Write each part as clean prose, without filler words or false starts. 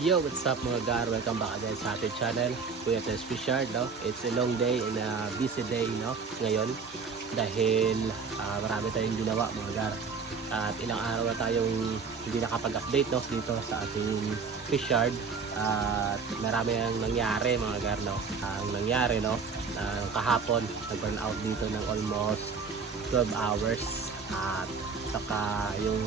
Yo, what's up mga gar? Welcome back again sa ating channel, Kuya Tess Fishard, no? It's a long day and a busy day, no? Ngayon, dahil marami tayong ginawa mga gar. At ilang araw na tayong hindi nakapag-update, no? Dito sa ating Fishard. At marami ang nangyari mga gar, no? Ang nangyari, no? Kahapon, nag-burn out dito ng almost 12 hours. At saka yung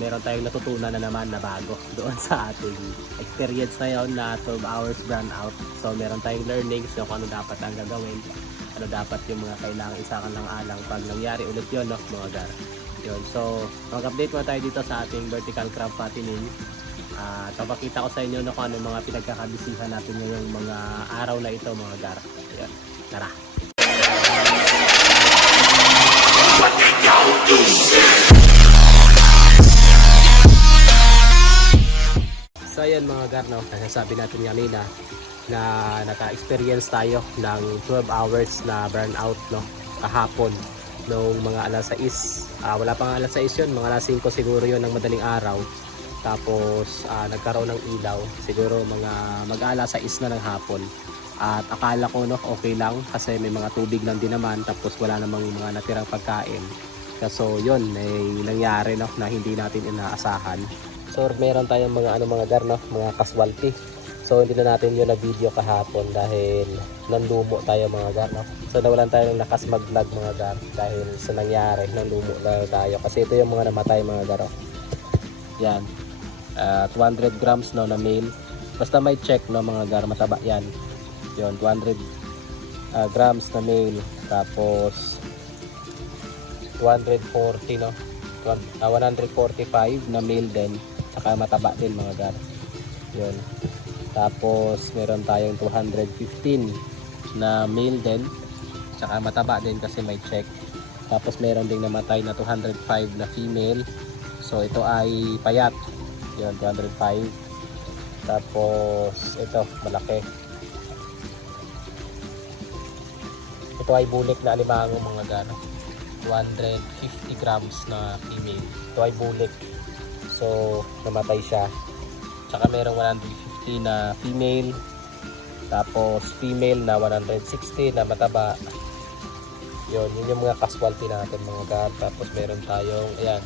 meron tayong natutunan na naman na bago doon sa ating experience na yun na 12 hours burnout. So meron tayong learnings so kung ano dapat ang gagawin, ano dapat yung mga kailangan isakan lang alang pag nangyari ulit yun, no, mga gar. Yun. So mag-update mo tayo dito sa ating vertical crab fattening. Papakita ko sa inyo no, kung ano mga pinagkakabisihan natin ngayong mga araw na ito mga gar. Yun. Tara! So ayan mga gar, no, nasabi natin kanina na naka-experience tayo ng 12 hours na burnout, no, kahapon nung mga alas 6. Wala pang alas 6 yun, mga alas 5 siguro yun ng madaling araw. Tapos nagkaroon ng ilaw siguro mga mag-alas 6 na ng hapon. At akala ko no, okay lang kasi may mga tubig lang din naman, tapos wala namang mga natirang pagkain. So yun ay nangyari, no, na hindi natin inaasahan. So meron tayong mga mga gar, no, mga casualty. So hindi na natin yun na video kahapon dahil nanlumo tayo mga gar, no. So nawalan tayo ng lakas mag-vlog mga gar dahil sa nangyari, nanlumo na tayo. Kasi ito yung mga namatay mga gar, oh. Yan. 200 grams no na male. Basta may check no mga gar, mataba yan. Yun, 200 grams na male. Tapos 240 no. 145 na male din. Saka mataba din mga gar. Yun. Tapos meron tayong 215 na male din. Saka mataba din kasi may check. Tapos meron ding namatay na 205 na female. So ito ay payat. Yun, 205. Tapos ito malaki. Ito ay bulik na alimango mga gar. 250 grams na female. Ito ay bulik. So, namatay siya. Tsaka merong 150 na female. Tapos, female na 160 na mataba. Yun yung mga casualty natin mga gar. Tapos, meron tayong, ayan,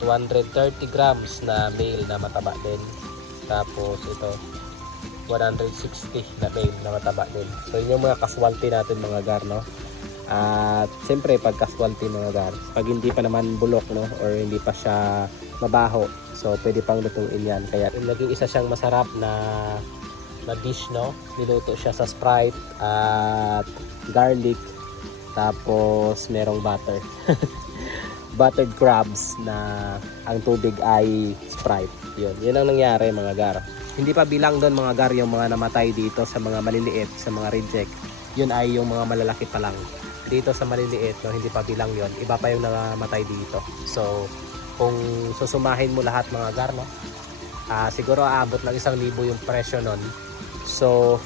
230 grams na male na mataba din. Tapos, ito, 160 na male na mataba din. So, yun yung mga casualty natin mga gar, no? At siyempre pag casualty mga gar, pag hindi pa naman bulok no or hindi pa siya mabaho, so pwede pang lutuin yan. Kaya naging isa siyang masarap na dish, no. Niluto siya sa Sprite at garlic, tapos merong butter. Buttered crabs na ang tubig ay Sprite. Yun ang nangyari mga gar. Hindi pa bilang doon mga gar yung mga namatay dito sa mga maliliit, sa mga reject. Yun ay yung mga malalaki pa lang. Dito sa maliliit, no, hindi pa bilang yon, iba pa yung namatay dito. So kung susumahin mo lahat mga gar, no, siguro aabot ng 1,000 yung presyo nun. So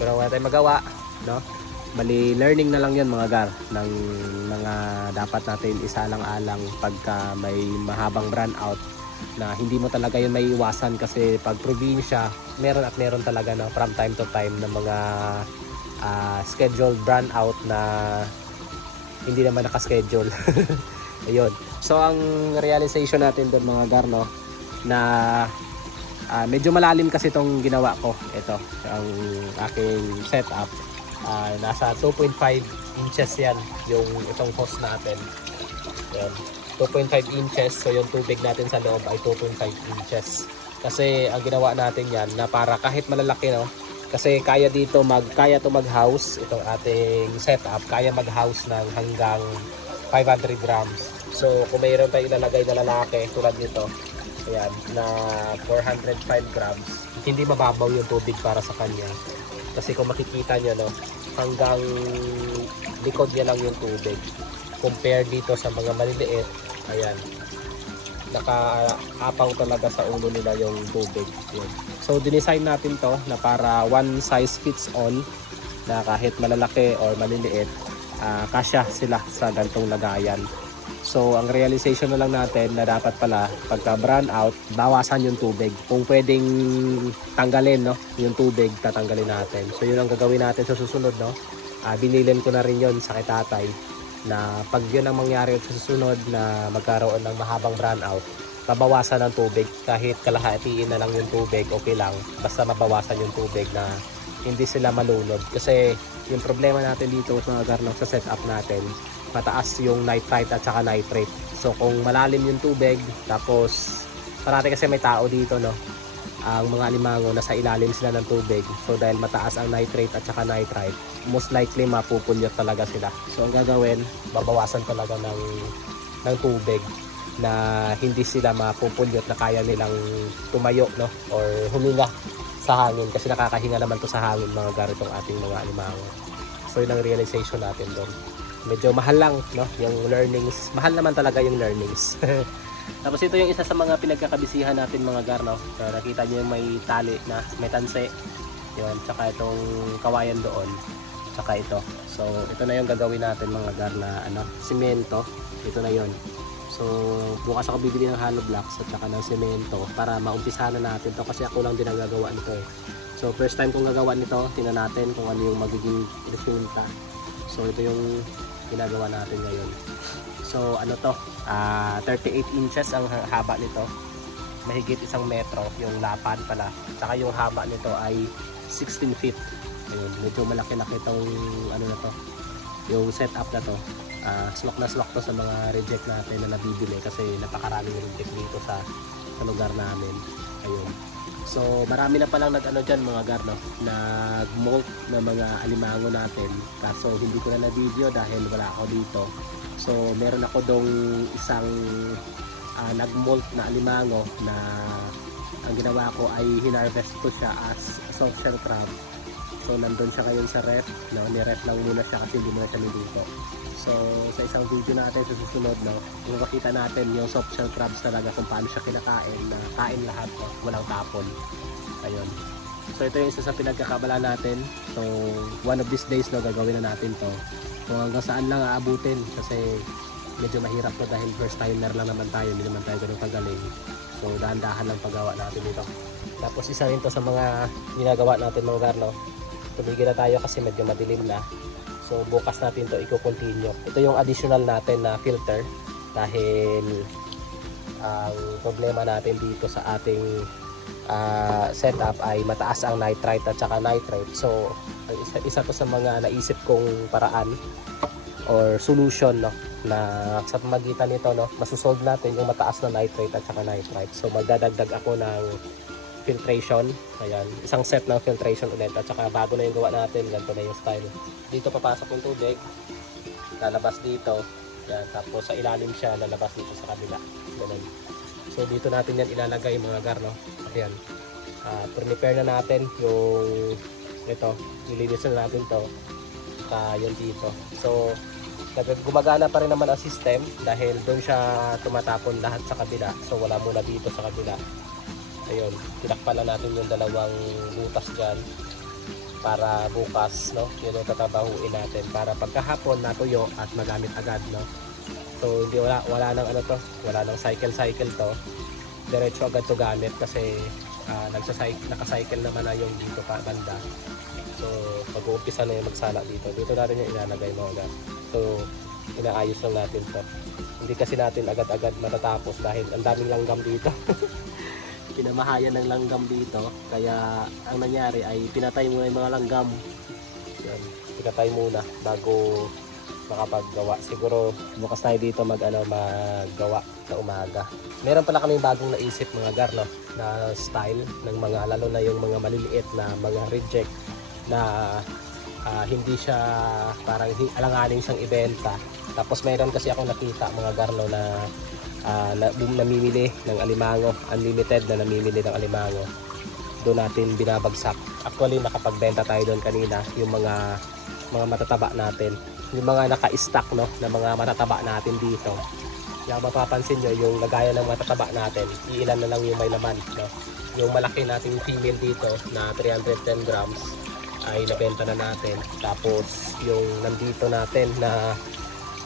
pero wala tayong magawa, no. Bali learning na lang yon mga gar ng mga dapat natin isalang-alang pagka may mahabang burnout na hindi mo talaga yun may iwasan. Kasi pag probinsya, meron talaga na from time to time ng mga scheduled burnout na hindi naman naka-schedule. Ayun. So ang realization natin doon mga gar, no, na medyo malalim kasi itong ginawa ko. Ito ang aking setup. Nasa 2.5 inches yan yung itong hose natin. Ayan. 2.5 inches. So yung tubig natin sa loob ay 2.5 inches. Kasi ang ginawa natin yan na para kahit malalaki, no, kasi kaya dito kaya to mag-house itong ating setup, kaya mag-house ng hanggang 500 grams. So kung mayroon tayong ilalagay na lalaki tulad nito, ayan, na 405 grams, hindi mababaw yung tubig para sa kanya. Kasi kung makikita nyo, no, hanggang likod niya lang yung tubig. Compare dito sa mga maliliit, ayan, nakaapaw talaga sa ulo nila yung tubig. Yun. So dinesign natin to na para one size fits all, na kahit malalaki or maliliit, kasya sila sa gantong lagayan. So ang realization na lang natin na dapat pala pagka brown out, bawasan yung tubig. Kung pwedeng tanggalin, no, yung tubig, tatanggalin natin. So yun ang gagawin natin sa susunod, no. Binilin ko na rin yon sa kitatay na pag yun ang mangyari sa susunod na magkaroon ng mahabang brown out, mabawasan ng tubig. Kahit kalahatiin na lang yung tubig, okay lang. Basta mabawasan yung tubig na hindi sila malunod. Kasi yung problema natin dito mga garno sa setup natin, mataas yung nitrite at saka nitrate. So kung malalim yung tubig, tapos parati kasi may tao dito, no, ang mga alimango nasa ilalim sila ng tubig. So dahil mataas ang nitrate at saka nitrite, most likely mapupulyot talaga sila. So ang gagawin, babawasan talaga ng tubig na hindi sila mapupulyot, na kaya nilang tumayo, no, or huminga sa hangin, kasi nakakahinga naman to sa hangin mga garitong ating mga alimango. So yun ang realization natin doon. Medyo mahal lang, no, yung learnings. Mahal naman talaga yung learnings. Tapos ito yung isa sa mga pinagkakabisihan natin mga gar, no. So, nakita nyo yung may tali na may tanse. Yun, tsaka itong kawayan doon. Tsaka ito. So ito na yung gagawin natin mga gar na simento. Ito na yun. So bukas ako bibili ng hollow blocks at saka ng semento para maumpisahan na natin to, kasi ako lang din ang gagawa nito eh. So first time kong gagawa nito, tingnan natin kung ano yung magiging resulta. So ito yung ginagawa natin ngayon. So ano to, 38 inches ang haba nito, mahigit 1 metro yung lapad pala, saka yung haba nito ay 16 feet. Ayun, medyo malaki-laki itong na to, yung setup na to. Swak na swak to sa mga reject natin na nabibili, kasi napakaraming reject dito sa lugar namin. Ayun. So marami na palang dyan mga gar, no, nag-molt na mga alimango natin, kaso hindi ko na na-video dahil wala ako dito. So meron ako dong isang nag-molt na alimango na ang ginawa ko ay hinarvest ko siya as soft shell crab. So nandun siya ngayon sa ref, no, ni-ref lang muna siya kasi hindi muna siya niluto. So sa isang video natin sa susunod, no, makikita natin yung soft shell crabs talaga kung paano siya kinakain, na kain lahat, no, walang tapon. Ayun. So ito yung isa sa pinagkakabala natin. So one of these days, no, gagawin na natin to. Kung hanggang saan lang aabutin, kasi medyo mahirap to dahil first timer lang naman tayo, hindi naman tayo ganun kagaling. So dahan-dahan lang paggawa natin dito. Tapos isa rin to sa mga ginagawa natin mga gar, no. Tumigil na tayo kasi medyo madilim na. So bukas natin to i-continue. Ito yung additional natin na filter, dahil ang problema natin dito sa ating setup ay mataas ang nitrite at saka nitrate. So isa to sa mga naisip kong paraan or solution, no, na sa pamagitan nito, no, masusolve natin yung mataas na nitrate at saka nitrite. So magdadagdag ako ng filtration. Ayan, isang set ng filtration ulit, at saka bago na yung gawa natin, ganito na yung style. Dito papasok yung tubig, lalabas dito, yan, tapos sa ilalim siya, lalabas dito sa kabila. Ganun. So dito natin yan ilalagay mga gar, no. Ayan, prepare na natin yung ito, nilinis na natin to, yun dito. So gumagana pa rin naman ang system dahil doon siya tumatapon lahat sa kabila. So wala muna dito sa kabila. Ayun, tinakpan natin yung dalawang butas dyan para bukas, no, yun yung tatabahuin natin para pagkahapon natuyo at magamit agad, no. So hindi wala nang wala nang cycle to, diretso agad to gamit kasi naka-cycle naman na yung dito pa banda. So pag-uumpisa na yung magsala dito natin yung ilalagay mga gar. So inaayos lang natin to, hindi kasi natin agad-agad matatapos dahil ang daming langgam dito. Pinamahayan ng langgam dito, kaya ang nangyari ay pinatay muna yung mga langgam. Yan, pinatay muna bago makapaggawa. Siguro bukas tayo dito maggawa na umaga. Meron pala kaming bagong naisip mga gar, no, na style ng mga, lalo na yung mga maliliit na mga reject na hindi siya parang alanganin siyang ibenta. Tapos mayroon kasi ako nakita mga gar, no, na namimili ng alimango, unlimited na namimili ng alimango. Doon natin binabagsak. Actually nakapagbenta tayo doon kanina, yung mga matataba natin, yung mga naka-stock, no, na mga matataba natin dito. Yung mapapansin nyo, yung lagayan ng matataba natin, iilan na lang yung may laman, no. Yung malaki nating female dito na 310 grams ay nabenta na natin. Tapos yung nandito natin na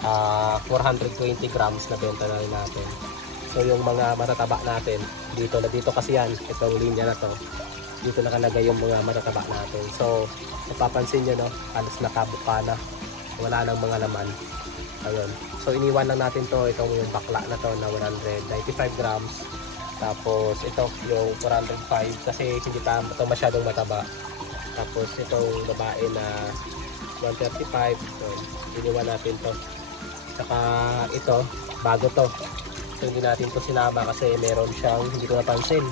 420 grams na benta na rin natin. So yung mga matataba natin, dito kasi yan, itong linya na to, dito nakalagay yung mga matataba natin. So napapansin nyo, no, halos nakabuka na, wala nang mga laman. Ayun. So iniwan lang natin to, itong yung bakla na to na 195 grams. Tapos ito yung 405 kasi hindi pa ito masyadong mataba. Tapos itong babae na 135, so iniwan natin to. Saka ito, bago to. So hindi natin to sinama kasi meron siyang, hindi ko napansin.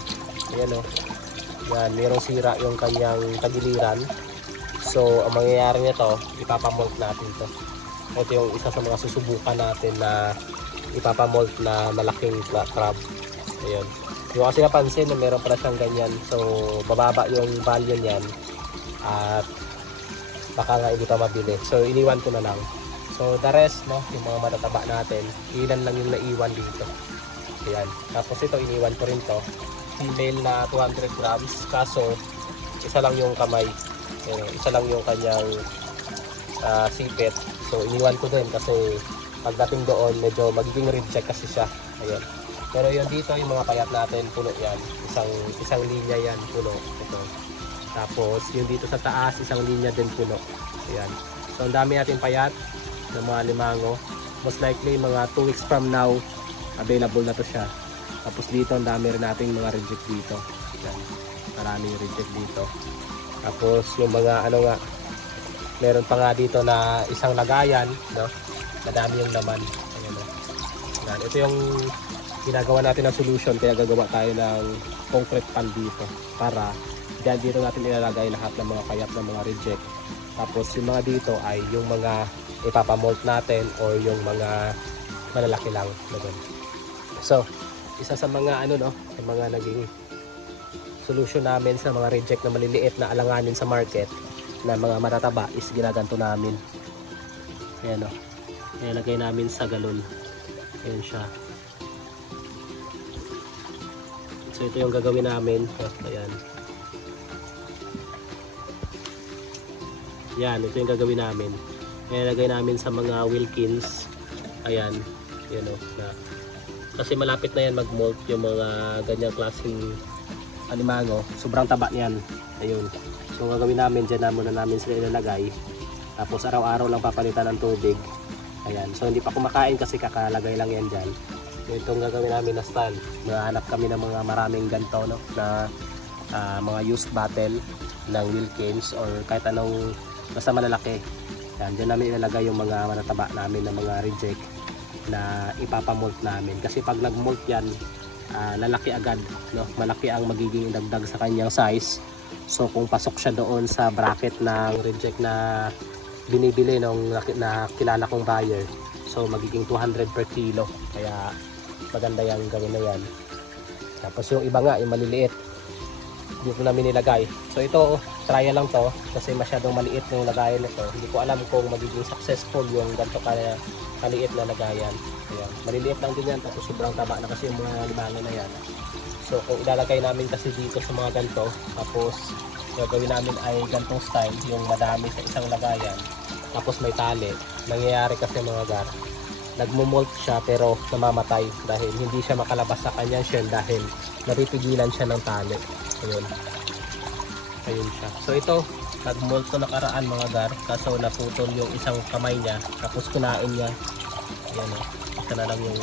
Ayan o. Yan, merong sira yung kanyang tagiliran. So ang mangyayari nito, ipapamolt natin to. Ito yung isa sa mga susubukan natin na ipapamolt na malaking crab. Ayan. Yung kasi napansin na meron pala siyang ganyan. So bababa yung value niyan. At baka nga hindi pa mabili. So iniwan ko na lang. So the rest, no, yung mga matataba natin, ilan lang yung naiwan dito. Ayan. Tapos ito iniwan ko rin to. Female na 200 grams. Kaso isa lang yung kamay. Isa lang yung kanyang sipit. So iniwan ko din kasi pagdating doon medyo magiging reject kasi siya. Ayan. Pero yun dito yung mga payat natin, puno yan. Isang linya yan, puno. Ito. Tapos yung dito sa taas, isang linya din puno. Ayan. So ang dami natin payat ng mga limango. Most likely mga 2 weeks from now available na to siya. Tapos dito ang dami rin nating mga reject dito. Ayan. Maraming reject dito. Tapos yung mga ano nga, meron pa nga dito na isang lagayan, no? Madami yung laman. Ayan, no? Ayan. Ito yung ginagawa natin ng solution, kaya gagawa tayo ng concrete pan dito para dito natin ilalagay lahat ng mga payat ng mga reject. Tapos yung mga dito ay yung mga ipapamolt natin or yung mga malalaki lang na doon. So isa sa mga ano, no, sa mga naging solution namin sa mga reject na maliliit na alanganin sa market na mga matataba is ginaganto namin. Ayan, no, nilagay namin sa galon. Ayan siya. So ito yung gagawin namin. Ayan. Yan, ito yung gagawin namin. Nilagay namin sa mga Wilkins. Ayan. Yan o. Kasi malapit na yan mag-molt yung mga ganyang klaseng alimango. Sobrang taba niyan. Ayun. So gagawin namin, dyan na muna namin sila ilalagay. Tapos araw-araw lang papalitan ng tubig. Ayan. So hindi pa kumakain kasi kakalagay lang yan dyan. Itong gagawin namin na stand, mahanap kami ng mga maraming ganito, no, na mga used bottle ng Wilkins or kahit anong basta malalaki. Yan, dyan namin ilalagay yung mga matataba namin ng mga reject na ipapamolt namin. Kasi pag nagmolt yan, lalaki agad, no? Malaki ang magiging dagdag sa kanyang size. So kung pasok siya doon sa bracket ng reject na binibili ng kilala kong buyer, so magiging 200 per kilo. Kaya maganda yung gawin na yan. Tapos yung iba nga, yung maliliit, dito namin nilagay. So ito, trial lang to kasi masyadong maliit yung lagayan nito. Hindi ko alam kung magiging successful yung ganito kaliit na lagayan. Ayan. Maliliit lang din yan, tapos sobrang taba na kasi yung mga limango na yan. So kung ilalagay namin kasi dito sa mga ganito, tapos gagawin namin ay gantong style, yung madami sa isang lagayan, tapos may tali, nangyayari kasi mga gar, nagmo-molt siya pero namamatay dahil hindi siya makalabas sa kanyang shell dahil napipigilan siya ng tali. Ayun. Ayun siya. So ito, nag-molt ko nakaraan mga gar, kaso naputol yung isang kamay niya, tapos kunain niya. Ayan o, ito na lang yung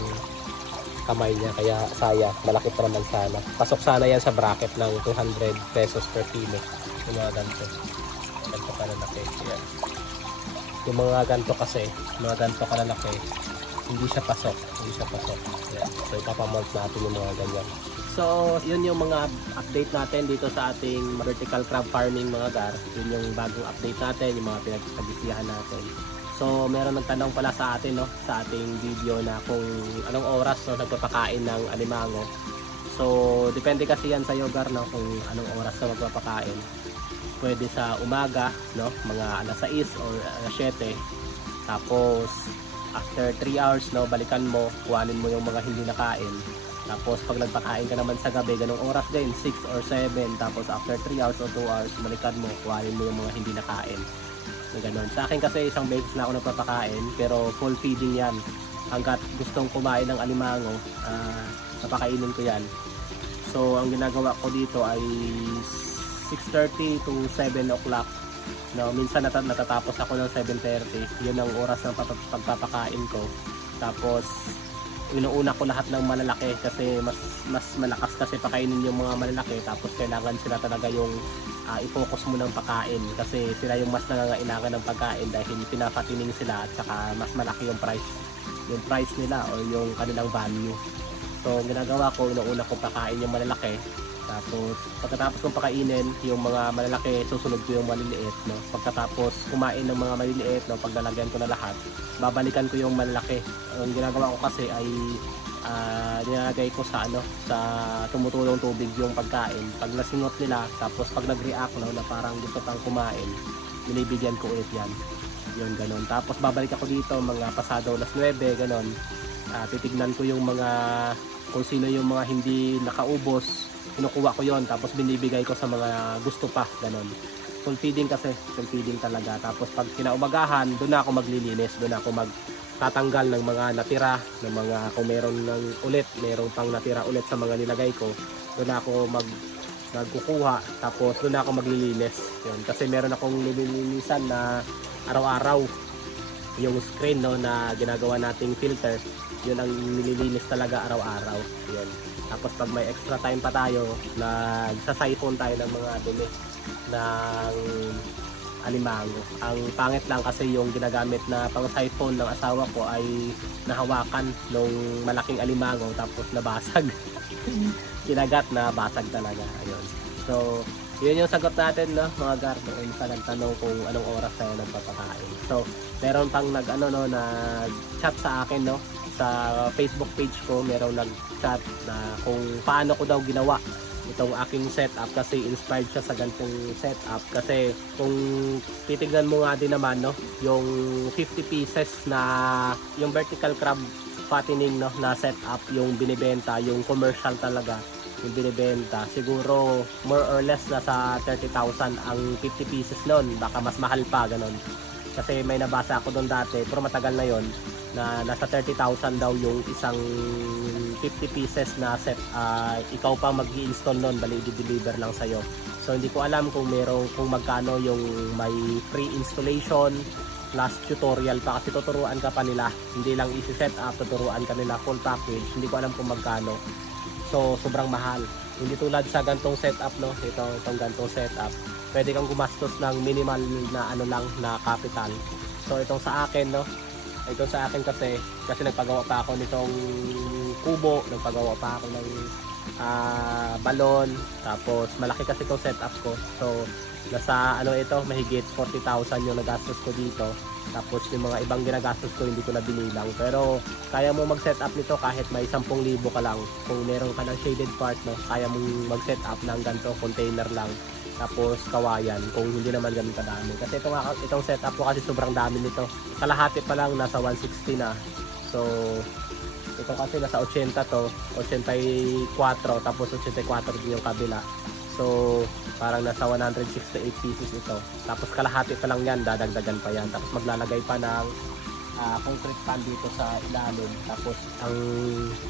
kamay niya, kaya sayang, malaki pa naman sana. Pasok sana yan sa bracket ng 200 pesos per kilo. Yung mga ganito. Ganito kalalaki. Ayan. Yung mga ganito kasi, mga ganito kalalaki, hindi siya pasok. Ayan. So ipapamolt natin yung mga ganyan. So yun yung mga update natin dito sa ating vertical crab farming mga gar. Yun yung bagong update natin, yung mga pinagpagisihan natin. So meron nagtanong pala sa atin, no, sa ating video na kung anong oras, no, nagpapakain ng alimango. So depende kasi yan sa iyo gar, no, kung anong oras ka magpapakain. Pwede sa umaga, no, mga alas 6 or alas 7. Tapos after 3 hours, no, balikan mo, kuhanin mo yung mga hindi nakain. Tapos pag nagpakain ka naman sa gabi, ganong oras din, 6 or 7. Tapos after 3 hours or 2 hours, balikan mo, kuhanin mo yung mga hindi nakain. na ganun. Sa akin kasi isang beses na ako nagpapakain, pero full feeding yan. Hanggat gustong kumain ng alimango, napakainin ko yan. So ang ginagawa ko dito ay 6:30 to 7 o'clock. No, minsan natatapos ako ng 7:30. Yun ang oras ng pagpapakain ko. Tapos inuuna ko lahat ng malalaki kasi mas malakas kasi pakainin yung mga malalaki, tapos kailangan sila talaga yung i-focus mo ng pagkain kasi sila yung mas nangangailangan ng pagkain dahil pinapatining sila at saka mas malaki yung price nila o yung kanilang value. So ginagawa ko, inuuna ko pakain yung malalaki, tapos pagkatapos kong pakainin yung mga malalaki, susunod ko yung maliliit, no? Pagkatapos kumain ng mga maliliit, no, paglalagyan ko na lahat, babalikan ko yung malalaki. Ang ginagawa ko kasi ay nilalagay ko sa sa tumutulong tubig yung pagkain. Pag nasingot nila, tapos pag nag-react, no, na parang gusto pang kumain, binibigyan ko ulit yan. Yun, ganon. Tapos babalik ako dito mga pasado alas 9, ganon. Titignan ko yung mga kung sino yung mga hindi nakaubos, kinukuha ko yon, tapos binibigay ko sa mga gusto pa, ganon. Full feeding kasi, full feeding talaga. Tapos pag kinaumagahan, doon na ako maglilinis, doon ako magtatanggal ng mga natira, ng mga kung meron merong pang natira ulit sa mga nilagay ko, doon na ako nagkukuha, tapos doon na ako maglilinis. Yun, kasi meron akong nililinisan na araw-araw. Yung screen, no, na ginagawa nating filter, yun ang nililinis talaga araw-araw. Yun. Tapos pag may extra time pa tayo, nagsasiphon tayo ng mga dumi ng alimango. Ang pangit lang kasi yung ginagamit na pang siphon ng asawa ko ay nahawakan nung malaking alimango tapos nabasag. Kinagat na basag talaga. Ayun. So yun yung sagot natin, no, mga gardo. Yung palang tanong kung anong oras tayo nagpapakain. So meron pang nag-chat sa akin, no, sa Facebook page ko. Meron nag-chat na kung paano ko daw ginawa itong aking setup kasi inspired siya sa ganitong setup. Kasi kung titignan mo nga din naman, no, yung 50 pieces na yung vertical crab fattening, no, na setup yung binibenta, yung commercial talaga yung binibenta, siguro more or less nasa 30,000 ang 50 pieces nun, baka mas mahal pa, ganon. Kasi may nabasa ako doon dati, pero matagal na yon, na nasa 30,000 daw yung isang 50 pieces na set. Ikaw pa mag-i-install nun, bali i-deliver lang sa'yo. So hindi ko alam kung magkano yung may free installation plus tutorial pa, kasi tuturuan ka pa nila, hindi lang isi-set up, tuturuan ka nila full package. Hindi ko alam kung magkano. So sobrang mahal. Hindi tulad sa gantong setup, no, itong gantong setup, pwede kang gumastos ng minimal na na capital. So itong sa akin, no, itong sa akin kasi nagpagawa pa ako nitong kubo, nagpagawa pa ako ng balon, tapos malaki kasi itong setup ko. So nasa ito, mahigit 40,000 yung nagastos ko dito. Tapos yung mga ibang ginagastos ko hindi ko na binilang, pero kaya mo mag-setup nito kahit may 10,000 ka lang. Kung meron ka ng shaded part, no, kaya mong mag-setup ng ganito, container lang, tapos kawayan, kung hindi naman ganun kadami. Kasi itong setup ko kasi sobrang dami nito. Kalahati pa lang nasa 160 na. So ito kasi nasa 80 to, 84, tapos 84 din yung kabila. So parang nasa 168 pieces ito. Tapos kalahati pa lang yan, dadagdagan pa yan. Tapos maglalagay pa ng concrete pan dito sa ilalim. Tapos ang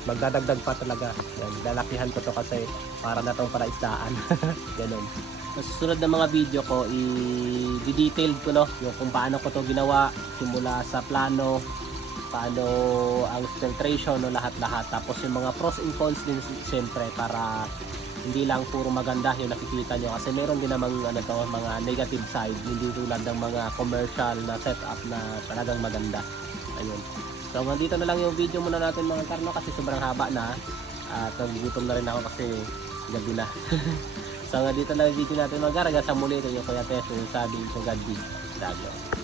magdadagdag pa talaga. Yan, lalakihan ko to kasi para na tong palaisdaan. Ganun. Sa susunod na mga video ko, i-detail ko, no, yung kung paano ko to ginawa, simula sa plano, paano ang filtration, no, lahat-lahat. Tapos yung mga pros and cons din siyempre, para hindi lang puro maganda yung nakikita nyo, kasi meron din namang mga negative side, hindi tulad ng mga commercial na setup na talagang maganda. Ayun. So hanggang dito na lang yung video muna natin mga karno, kasi sobrang haba na at nagugutom na rin ako kasi gabi na. So hanggang dito na yung video natin mga karno. Sa muli, ito yung Kuya Teso, yung sabi ko God bless.